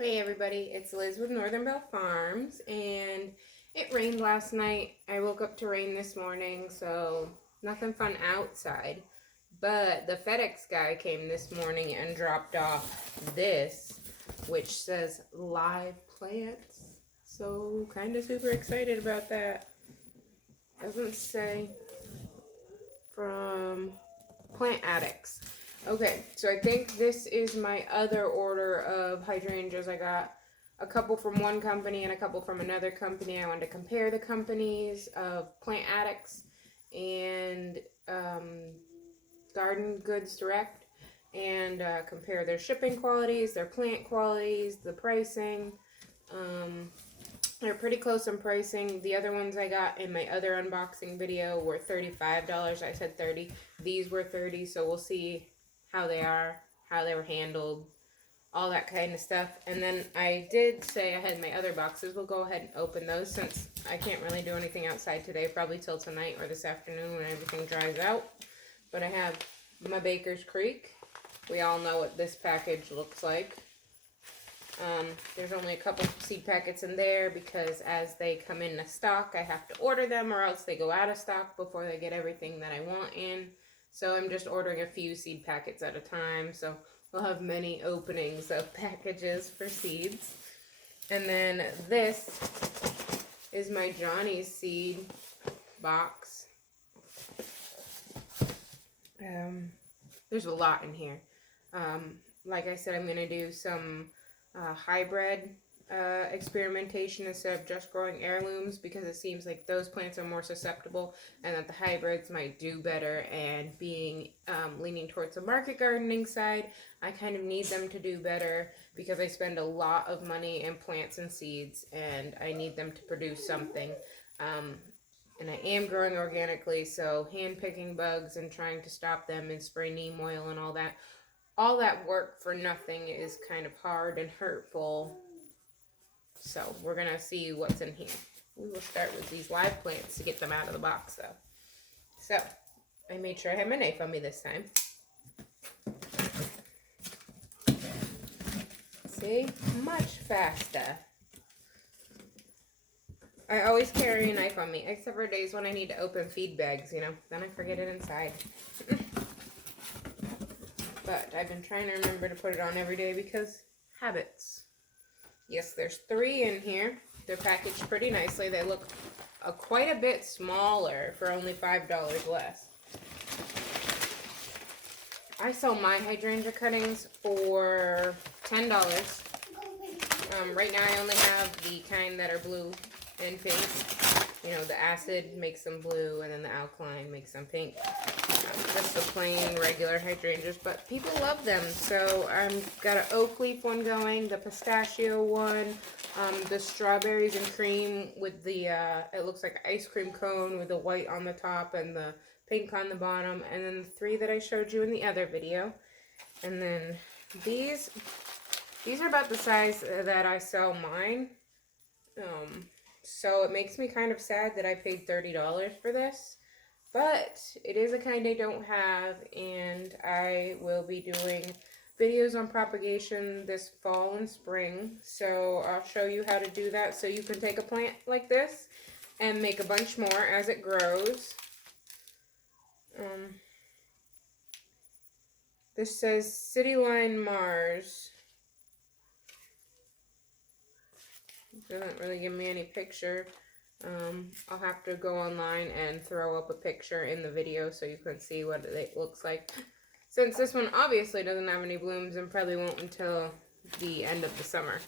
Hey everybody, it's Liz with Northern Belle Farms, and it rained last night. I woke up to rain this morning, so nothing fun outside. But the FedEx guy came this morning and dropped off this, which says live plants. So kind of super excited about that. Doesn't say from Plant Addicts. Okay, so I think this is my other order of hydrangeas. I got a couple from one company and a couple from another company. I wanted to compare the companies of Plant Addicts and Garden Goods Direct and compare their shipping qualities, their plant qualities, the pricing. They're pretty close in pricing. The other ones I got in my other unboxing video were $35. I said 30. These were 30, so we'll see how they are, how they were handled, all that kind of stuff. And then I did say I had my other boxes. We'll go ahead and open those since I can't really do anything outside today, probably till tonight or this afternoon when everything dries out. But I have my Baker's Creek. We all know what this package looks like. There's only a couple seed packets in there because as they come into stock, I have to order them or else they go out of stock before they get everything that I want in. So I'm just ordering a few seed packets at a time. So we'll have many openings of packages for seeds. And then this is my Johnny's seed box. There's a lot in here. Like I said, I'm going to do some hybrid experimentation instead of just growing heirlooms because it seems like those plants are more susceptible and that the hybrids might do better. And being leaning towards the market gardening side, I kind of need them to do better because I spend a lot of money in plants and seeds and I need them to produce something. And I am growing organically, so hand picking bugs and trying to stop them and spray neem oil and all that work for nothing is kind of hard and hurtful. So we're going to see what's in here. We will start with these live plants to get them out of the box though. So I made sure I had my knife on me this time. See? Much faster. I always carry a knife on me, except for days when I need to open feed bags, you know. Then I forget it inside. But I've been trying to remember to put it on every day because habits. Yes, there's 3 in here. They're packaged pretty nicely. They look quite a bit smaller for only $5 less. I sell my hydrangea cuttings for $10. Right now I only have the kind that are blue and pink. You know, the acid makes them blue and then the alkaline makes them pink. Just the plain regular hydrangeas, but people love them. So I've got an oak leaf one going, the pistachio one, the strawberries and cream with the, it looks like an ice cream cone with the white on the top and the pink on the bottom, and then the 3 that I showed you in the other video. And then these are about the size that I sell mine. So it makes me kind of sad that I paid $30 for this. But it is a kind I don't have, and I will be doing videos on propagation this fall and spring. So I'll show you how to do that so you can take a plant like this and make a bunch more as it grows. This says City Line Mars. Doesn't really give me any picture. I'll have to go online and throw up a picture in the video so you can see what it looks like. Since this one obviously doesn't have any blooms and probably won't until the end of the summer.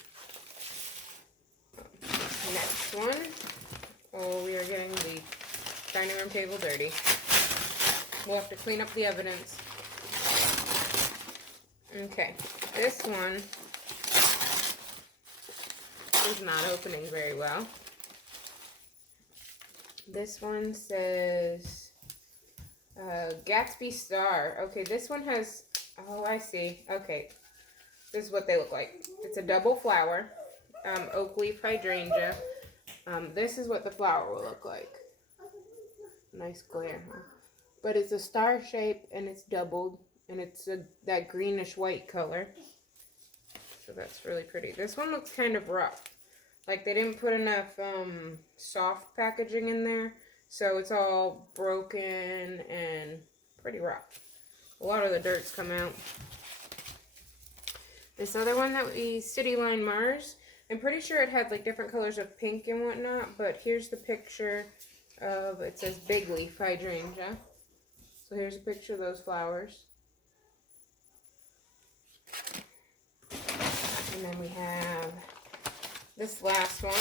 Next one. Oh, we are getting the dining room table dirty. We'll have to clean up the evidence. Okay, this one is not opening very well. This one says Gatsby Star. Okay, this one has, oh, I see. Okay, this is what they look like. It's a double flower, oak leaf hydrangea. This is what the flower will look like. Nice glare, huh? But it's a star shape and it's doubled and it's that greenish white color. So that's really pretty. This one looks kind of rough. Like they didn't put enough soft packaging in there. So it's all broken and pretty rough. A lot of the dirt's come out. This other one that we City Line Mars. I'm pretty sure it had like different colors of pink and whatnot. But here's the picture of, it says Big Leaf Hydrangea. So here's a picture of those flowers. And then we have this last one,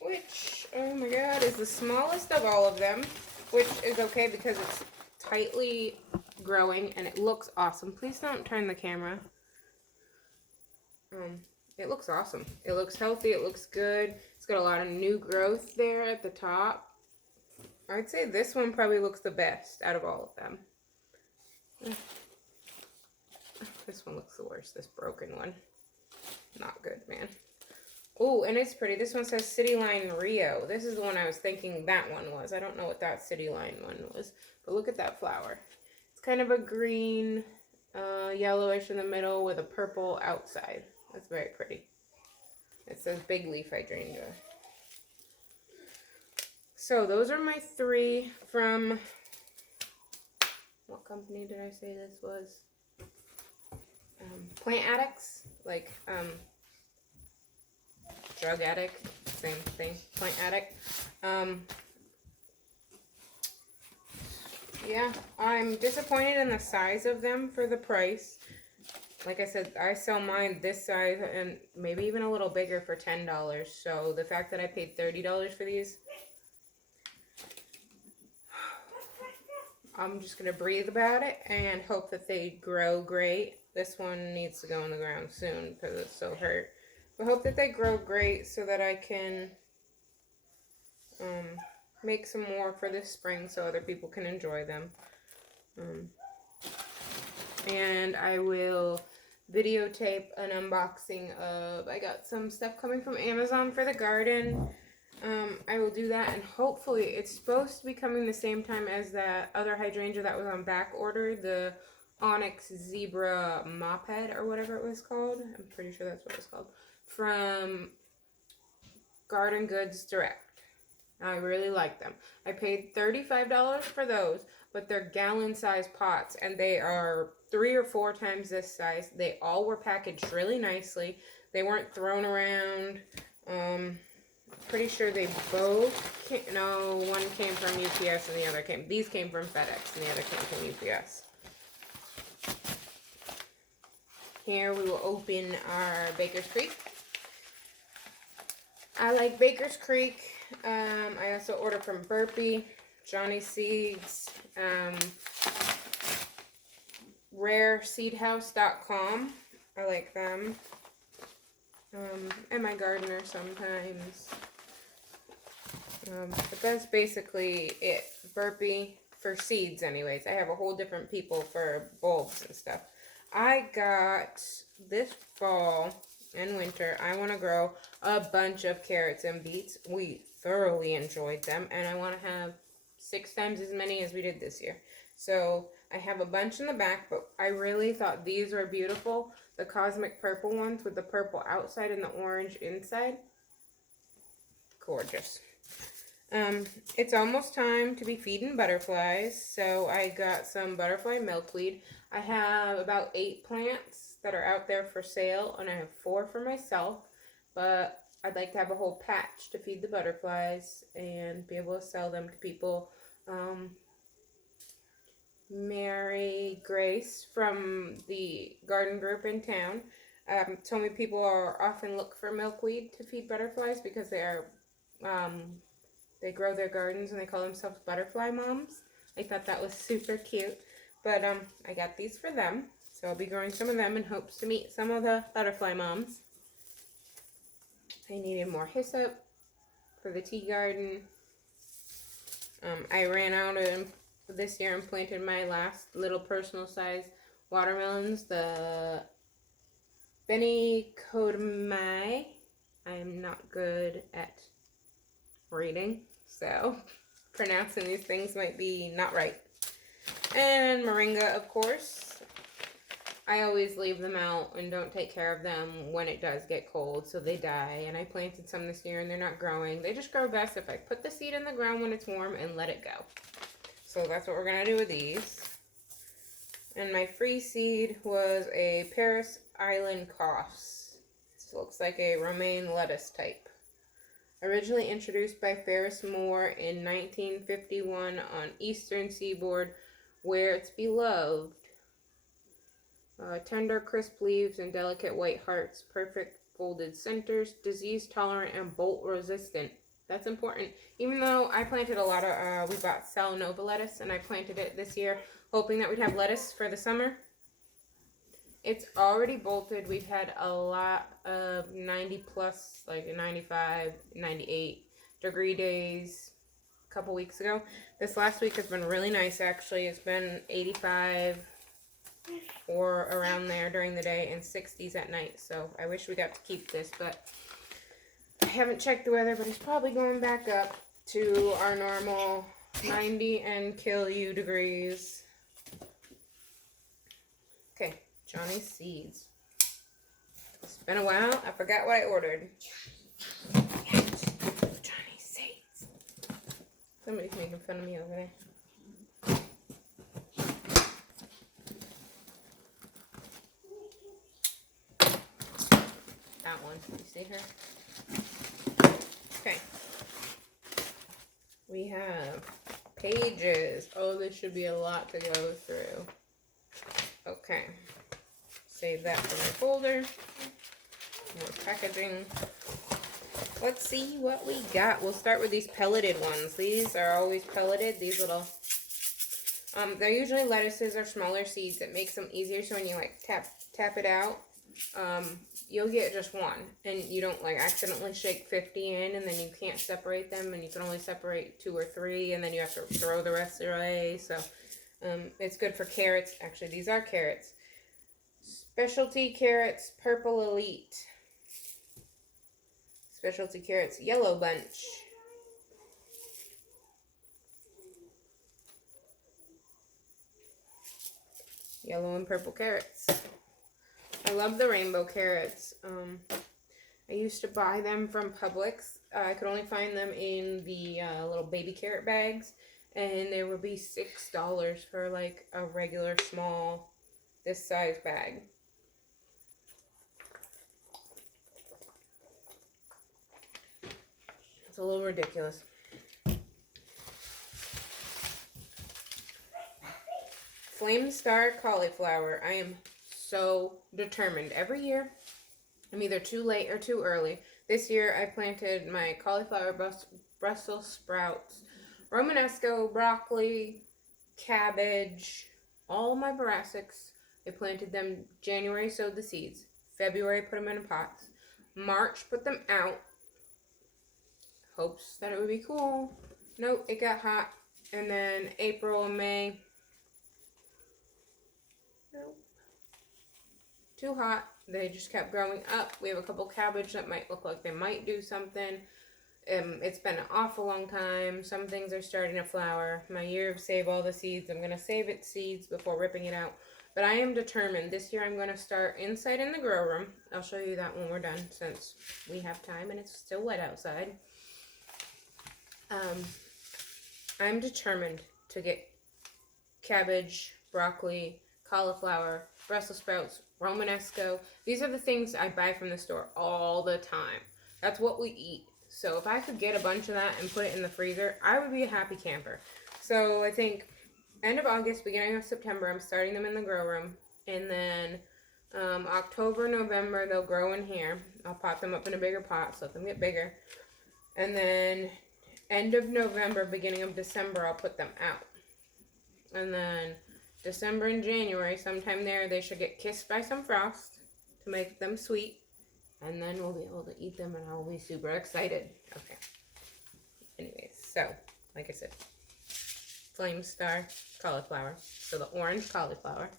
which, oh my god, is the smallest of all of them, which is okay because it's tightly growing and it looks awesome. Please don't turn the camera. It looks awesome. It looks healthy. It looks good. It's got a lot of new growth there at the top. I'd say this one probably looks the best out of all of them. This one looks the worst, this broken one. Not good, man. Oh, and it's pretty. This one says City Line Rio. This is the one I was thinking that one was. I don't know what that City Line one was. But look at that flower. It's kind of a green, yellowish in the middle with a purple outside. That's very pretty. It says Big Leaf Hydrangea. So those are my 3 from, what company did I say this was? Plant Addicts, like drug addict, same thing, Plant Addict. Yeah, I'm disappointed in the size of them for the price. Like I said, I sell mine this size and maybe even a little bigger for $10. So the fact that I paid $30 for these, I'm just going to breathe about it and hope that they grow great. This one needs to go in the ground soon because it's so hurt. But hope that they grow great so that I can make some more for this spring so other people can enjoy them. And I will videotape an unboxing of, I got some stuff coming from Amazon for the garden. I will do that, and hopefully it's supposed to be coming the same time as that other hydrangea that was on back order, the Onyx Zebra Moped or whatever it was called. I'm pretty sure that's what it's called. From Garden Goods Direct. I really like them. I paid $35 for those, but they're gallon-sized pots, and they are 3 or 4 times this size. They all were packaged really nicely. They weren't thrown around. Pretty sure they both came, no, one came from UPS and the other came, these came from FedEx and the other came from UPS. Here we will open our Baker's Creek. I like Baker's Creek. I also ordered from Burpee, Johnny Seeds, rareseedhouse.com. I like them. And my gardener sometimes. But that's basically it. Burpee for seeds anyways. I have a whole different people for bulbs and stuff. I got this fall and winter, I want to grow a bunch of carrots and beets. We thoroughly enjoyed them, and I want to have 6 times as many as we did this year. So I have a bunch in the back, but I really thought these were beautiful. The cosmic purple ones with the purple outside and the orange inside. Gorgeous. It's almost time to be feeding butterflies, so I got some butterfly milkweed. I have about 8 plants that are out there for sale, and I have 4 for myself, but I'd like to have a whole patch to feed the butterflies and be able to sell them to people. Mary Grace from the garden group in town told me people are often look for milkweed to feed butterflies because they are they grow their gardens and they call themselves butterfly moms. I thought that was super cute. But I got these for them, so I'll be growing some of them in hopes to meet some of the butterfly moms. I needed more hyssop for the tea garden. I ran out of this year and planted my last little personal size watermelons, the Benny Kodamai. I'm not good at reading, so pronouncing these things might be not right. And moringa, of course. I always leave them out and don't take care of them when it does get cold, so they die. And I planted some this year and they're not growing. They just grow best if I put the seed in the ground when it's warm and let it go. So that's what we're going to do with these. And my free seed was a Paris Island Cos. This looks like a romaine lettuce type. Originally introduced by Ferris Moore in 1951 on Eastern Seaboard, where it's beloved. Tender, crisp leaves and delicate white hearts, perfect folded centers, disease tolerant and bolt resistant. That's important. Even though I planted a lot of, we bought Salanova lettuce and I planted it this year, hoping that we'd have lettuce for the summer. It's already bolted. We've had a lot of 90 plus, like 95, 98 degree days a couple weeks ago. This last week has been really nice, actually. It's been 85 or around there during the day and 60s at night. So I wish we got to keep this, but I haven't checked the weather, but it's probably going back up to our normal 90 and kill you degrees. Okay, Johnny's seeds. It's been a while. I forgot what I ordered. Johnny's seeds. Somebody's making fun of me over there. That one. You see her? Okay. We have pages. Oh, this should be a lot to go through. Okay. Save that for my folder. More packaging. Let's see what we got. We'll start with these pelleted ones. These are always pelleted. These little... they're usually lettuces or smaller seeds. It makes them easier, so when you like tap it out, you'll get just one, and you don't like accidentally shake 50 in, and then you can't separate them, and you can only separate 2 or 3, and then you have to throw the rest away. So it's good for carrots. Actually, these are carrots. Specialty carrots, Purple Elite. Specialty carrots, Yellow Bunch. Yellow and purple carrots. I love the rainbow carrots. I used to buy them from Publix. I could only find them in the little baby carrot bags, and they would be $6 for like a regular small, this size bag. It's a little ridiculous. Flame Star cauliflower. I am so determined. Every year, I'm either too late or too early. This year, I planted my cauliflower, Brussels sprouts, Romanesco, broccoli, cabbage, all my brassicas. I planted them January, sowed the seeds. February, put them in pots. March, put them out. Hopes that it would be cool. Nope, it got hot. And then April and May. Nope. Too hot. They just kept growing up. We have a couple cabbage that might look like they might do something. It's been an awful long time. Some things are starting to flower. My year of save all the seeds. I'm going to save its seeds before ripping it out. But I am determined. This year I'm going to start inside in the grow room. I'll show you that when we're done, since we have time and it's still wet outside. I'm determined to get cabbage, broccoli, cauliflower, Brussels sprouts, Romanesco. These are the things I buy from the store all the time. That's what we eat. So if I could get a bunch of that and put it in the freezer, I would be a happy camper. So I think end of August, beginning of September, I'm starting them in the grow room. And then October, November, they'll grow in here. I'll pot them up in a bigger pot so let them get bigger. And then end of November, beginning of December, I'll put them out. And then December and January, sometime there, they should get kissed by some frost to make them sweet. And then we'll be able to eat them and I'll be super excited. Okay. Anyways, so, like I said, Flame Star cauliflower. So the orange cauliflower.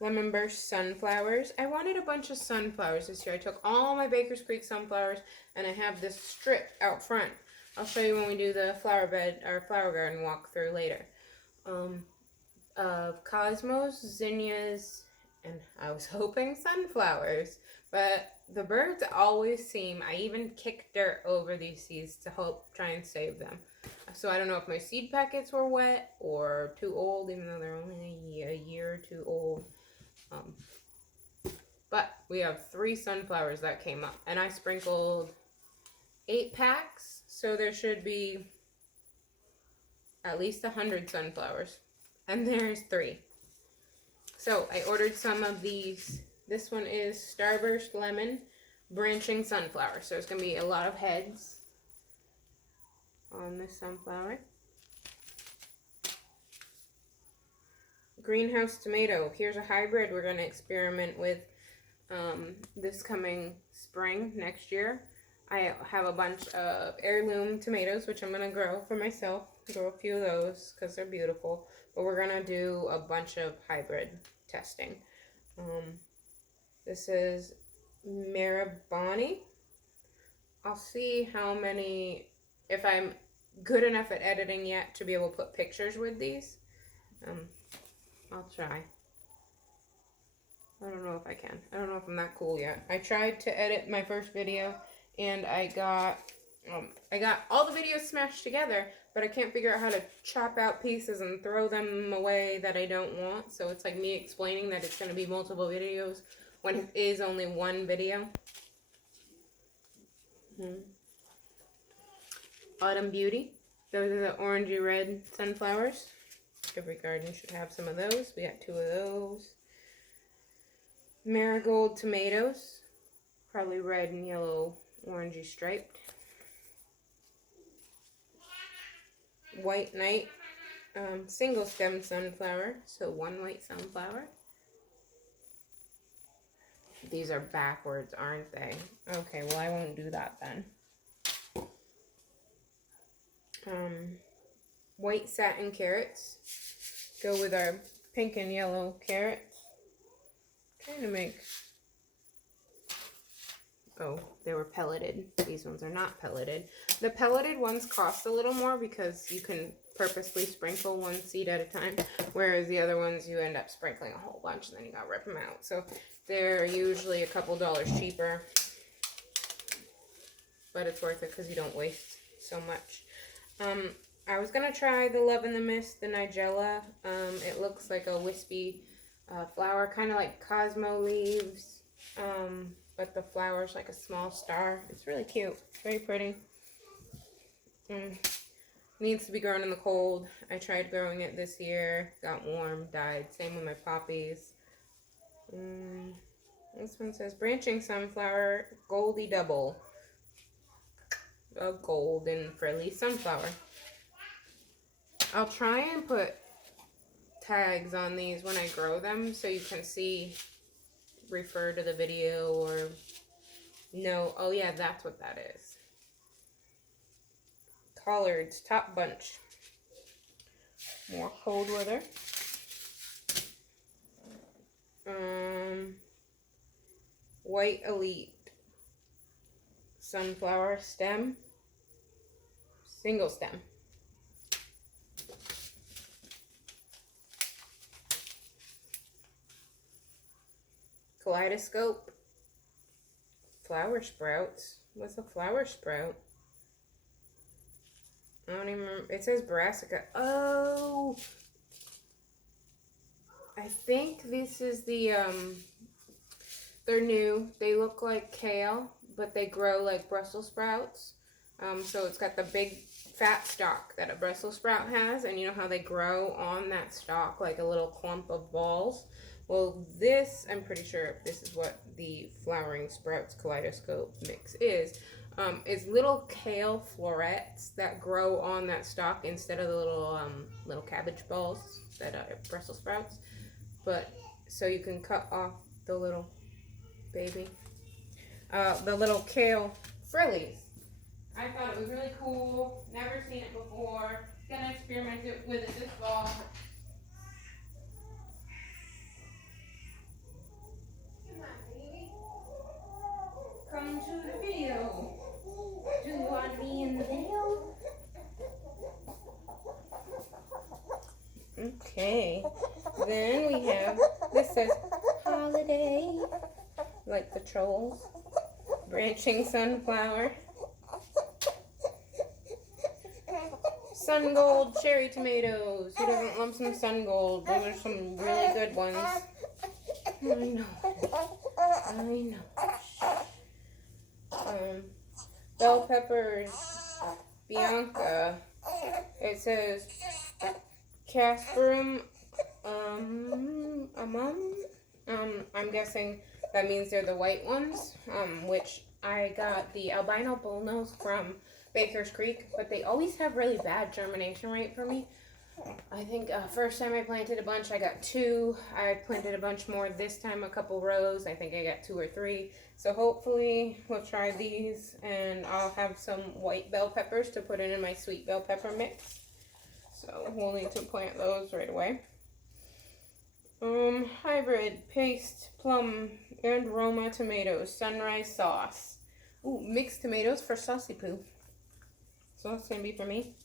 Lemon Burst sunflowers. I wanted a bunch of sunflowers this year. I took all my Baker's Creek sunflowers and I have this strip out front. I'll show you when we do the flower bed or flower garden walkthrough later. of cosmos, zinnias, and I was hoping sunflowers. But the birds always seem, I even kick dirt over these seeds to try and save them. So I don't know if my seed packets were wet or too old, even though they're only a year or two old. But we have 3 sunflowers that came up, and I sprinkled 8 packs, so there should be at least 100 sunflowers. And there's 3. So I ordered some of these. This one is Starburst Lemon Branching Sunflower. So it's going to be a lot of heads on this sunflower. Greenhouse Tomato. Here's a hybrid we're going to experiment with this coming spring next year. I have a bunch of heirloom tomatoes, which I'm going to grow for myself. Grow a few of those because they're beautiful. But we're going to do a bunch of hybrid testing. This is Marabani. I'll see how many, if I'm good enough at editing yet to be able to put pictures with these. I'll try. I don't know if I can. I don't know if I'm that cool yet. I tried to edit my first video and I got all the videos smashed together, but I can't figure out how to chop out pieces and throw them away that I don't want. So it's like me explaining that it's going to be multiple videos when it is only one video. Autumn Beauty. Those are the orangey red sunflowers. Every garden should have some of those. We got 2 of those. Marigold tomatoes. Probably red and yellow, orangey striped. White Knight, single stem sunflower, so 1 white sunflower. These are backwards, aren't they? Okay, well I won't do that then. White Satin'carrots, go with our pink and yellow carrots. Trying to make, oh, they were pelleted. These ones are not pelleted. The pelleted ones cost a little more because you can purposely sprinkle 1 seed at a time, whereas the other ones you end up sprinkling a whole bunch and then you gotta rip them out. So they're usually a couple dollars cheaper, but it's worth it because you don't waste so much. I was gonna try the Love in the Mist, the Nigella. It looks like a wispy flower, kind of like Cosmo leaves. But the flower's like a small star. It's really cute. Very pretty. Needs to be grown in the cold. I tried growing it this year. Got warm, died. Same with my poppies. This one says Branching Sunflower Goldie Double. A golden frilly sunflower. I'll try and put tags on these when I grow them so you can see, refer to the video or know, oh yeah, that's what that is. Collards, top bunch. More cold weather. White Elite sunflower stem. Single stem. Kaleidoscope. Flower sprouts. What's a flower sprout? I don't even remember. It says brassica. Oh! I think this is the, they're new. They look like kale, but they grow like Brussels sprouts. So it's got the big fat stalk that a Brussels sprout has, and you know how they grow on that stalk like a little clump of balls? Well, this, I'm pretty sure this is what the flowering sprouts kaleidoscope mix is. It's little kale florets that grow on that stalk instead of the little cabbage balls that are Brussels sprouts. But so you can cut off the little baby, the little kale frillies. I thought it was really cool. Never seen it before. Gonna experiment with it this fall. Come to the video. Do you want me in the video? Okay. Then we have, this says holiday, like the trolls. Branching sunflower. Sun gold cherry tomatoes. Who doesn't love some sun gold? Those are some really good ones. I know. Bell peppers. Bianca. It says Casperum I'm guessing that means they're the white ones, which I got the albino bullnose from Baker's Creek, but they always have really bad germination rate for me. I think first time I planted a bunch, I got 2. I planted a bunch more this time, a couple rows. I think I got 2 or 3. So hopefully we'll try these, and I'll have some white bell peppers to put in my sweet bell pepper mix. So we'll need to plant those right away. Hybrid paste plum and Roma tomatoes, sunrise sauce. Ooh, mixed tomatoes for saucy poo. So that's gonna be for me.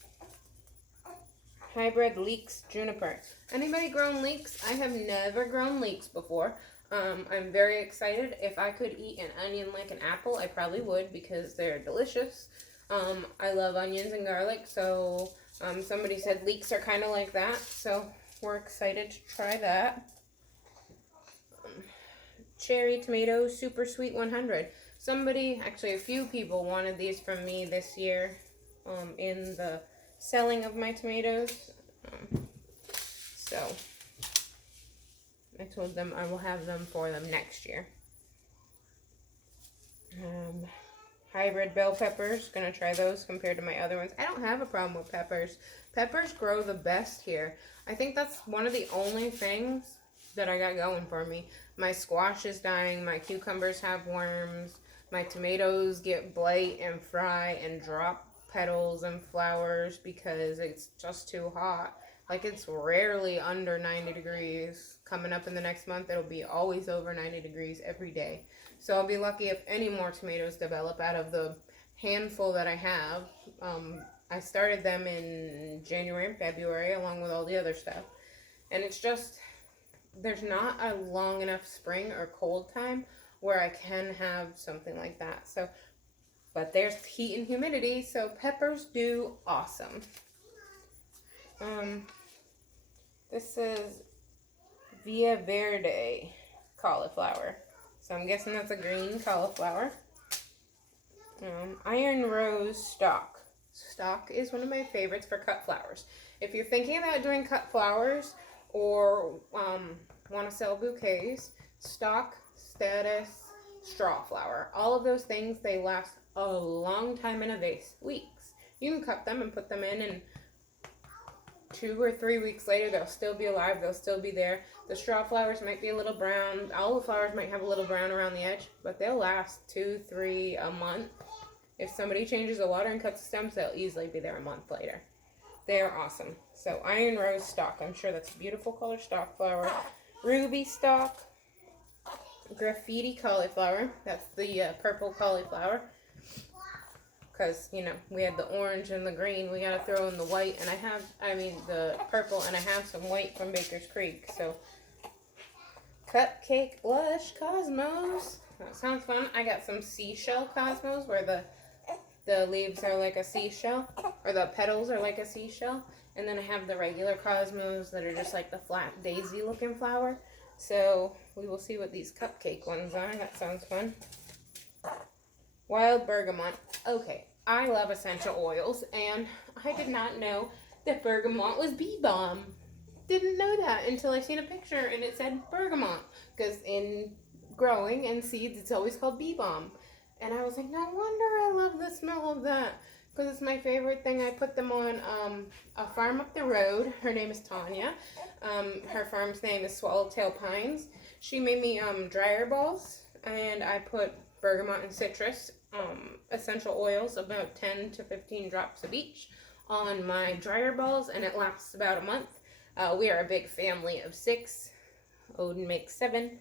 Hybrid leeks juniper. Anybody grown leeks? I have never grown leeks before. I'm very excited. If I could eat an onion like an apple, I probably would, because they're delicious. I love onions and garlic, so somebody said leeks are kind of like that, so we're excited to try that. Cherry tomato super sweet 100. Somebody, actually a few people, wanted these from me this year in the selling of my tomatoes. So I told them I will have them for them next year. Hybrid bell peppers, gonna try those compared to my other ones. I don't have a problem with peppers. Peppers grow the best here. I think that's one of the only things that I got going for me. My squash is dying, my cucumbers have worms, my tomatoes get blight and fry and drop petals and flowers because it's just too hot. Like, it's rarely under 90 degrees. Coming up in the next month, it'll be always over 90 degrees every day. So I'll be lucky if any more tomatoes develop out of the handful that I have. I started them in January and February along with all the other stuff. And it's just, there's not a long enough spring or cold time where I can have something like that. So, but there's heat and humidity, so peppers do awesome. This is Via Verde cauliflower. So I'm guessing that's a green cauliflower. Iron Rose stock. Stock is one of my favorites for cut flowers. If you're thinking about doing cut flowers or want to sell bouquets, stock, status, straw flower. All of those things, they last a long time in a vase. Weeks. You can cut them and put them in, and 2 or 3 weeks later, they'll still be alive. They'll still be there. The straw flowers might be a little brown. All the flowers might have a little brown around the edge, but they'll last 2, 3, a month. If somebody changes the water and cuts the stems, they'll easily be there a month later. They're awesome. So Iron Rose stock. I'm sure that's a beautiful color stock flower. Ruby stock. Graffiti cauliflower. That's the purple cauliflower. Because, you know, we had the orange and the green. We got to throw in the white. And the purple. And I have some white from Baker's Creek. So, Cupcake Blush Cosmos. That sounds fun. I got some seashell cosmos where the leaves are like a seashell. Or the petals are like a seashell. And then I have the regular cosmos that are just like the flat daisy looking flower. So, we will see what these cupcake ones are. That sounds fun. Wild bergamot. Okay, I love essential oils, and I did not know that bergamot was bee balm. Didn't know that until I seen a picture and it said bergamot, because in growing and seeds, it's always called bee balm. And I was like, no wonder I love the smell of that, because it's my favorite thing. I put them on a farm up the road. Her name is Tanya. Her farm's name is Swallowtail Pines. She made me dryer balls, and I put bergamot and citrus essential oils, about 10 to 15 drops of each, on my dryer balls, and it lasts about a month. We are a big family of 6. Odin makes 7.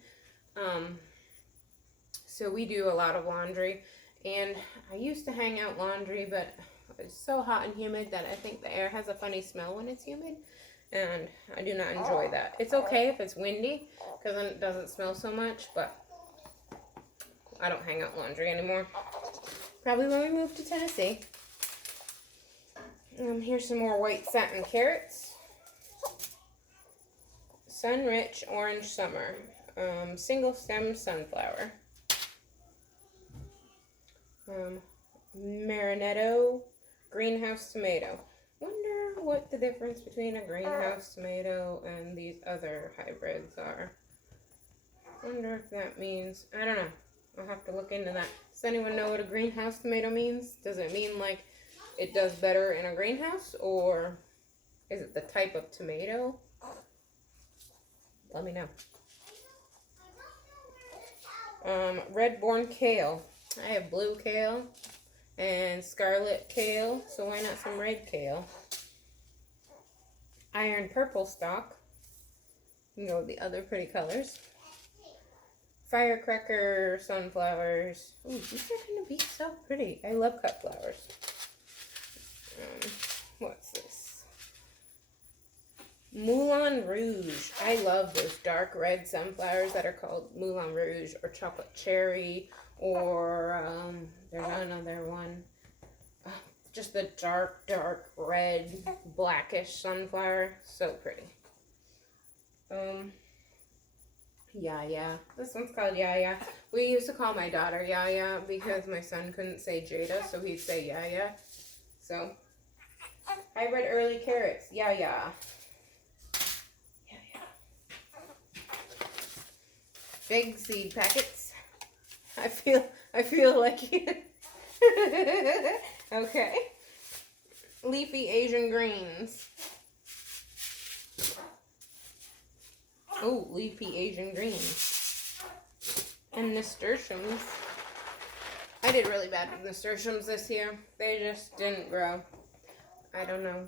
So we do a lot of laundry, and I used to hang out laundry, but it's so hot and humid that I think the air has a funny smell when it's humid. and I do not enjoy that. It's okay if it's windy, because then it doesn't smell so much, but I don't hang out laundry anymore. Probably when we move to Tennessee. Here's some more white Satin'carrots. Sun-rich orange summer. Single stem sunflower. Marinetto greenhouse tomato. Wonder what the difference between a greenhouse tomato and these other hybrids are. Wonder if that means, I don't know. I'll have to look into that. Does anyone know what a greenhouse tomato means? Does it mean like it does better in a greenhouse, or is it the type of tomato? Let me know. Red-born kale. I have blue kale and scarlet kale, so why not some red kale? Iron purple stalk. You can go with the other pretty colors. Firecracker sunflowers. Ooh, these are going to be so pretty. I love cut flowers. What's this? Moulin Rouge. I love those dark red sunflowers that are called Moulin Rouge or chocolate cherry, or there's another one. Just the dark red, blackish sunflower. So pretty. Yaya. This one's called Yaya. We used to call my daughter Yaya because my son couldn't say Jada, so he'd say Yaya. So, hybrid early carrots. Yaya. Big seed packets. I feel like it. Okay. Leafy Asian greens. Oh, leafy Asian greens. And nasturtiums. I did really bad with nasturtiums this year. They just didn't grow. I don't know.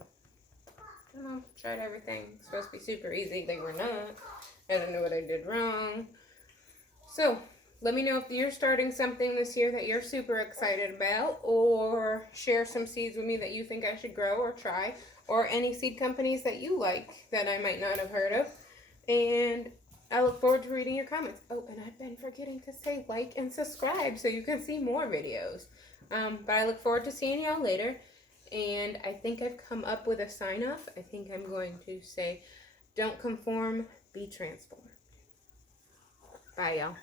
Tried everything. It's supposed to be super easy. They were not. I don't know what I did wrong. So, let me know if you're starting something this year that you're super excited about, or share some seeds with me that you think I should grow or try, or any seed companies that you like that I might not have heard of. And I look forward to reading your comments. Oh, and I've been forgetting to say like and subscribe so you can see more videos. But I look forward to seeing y'all later. And I think I've come up with a sign off. I think I'm going to say, don't conform, be transformed. Bye, y'all.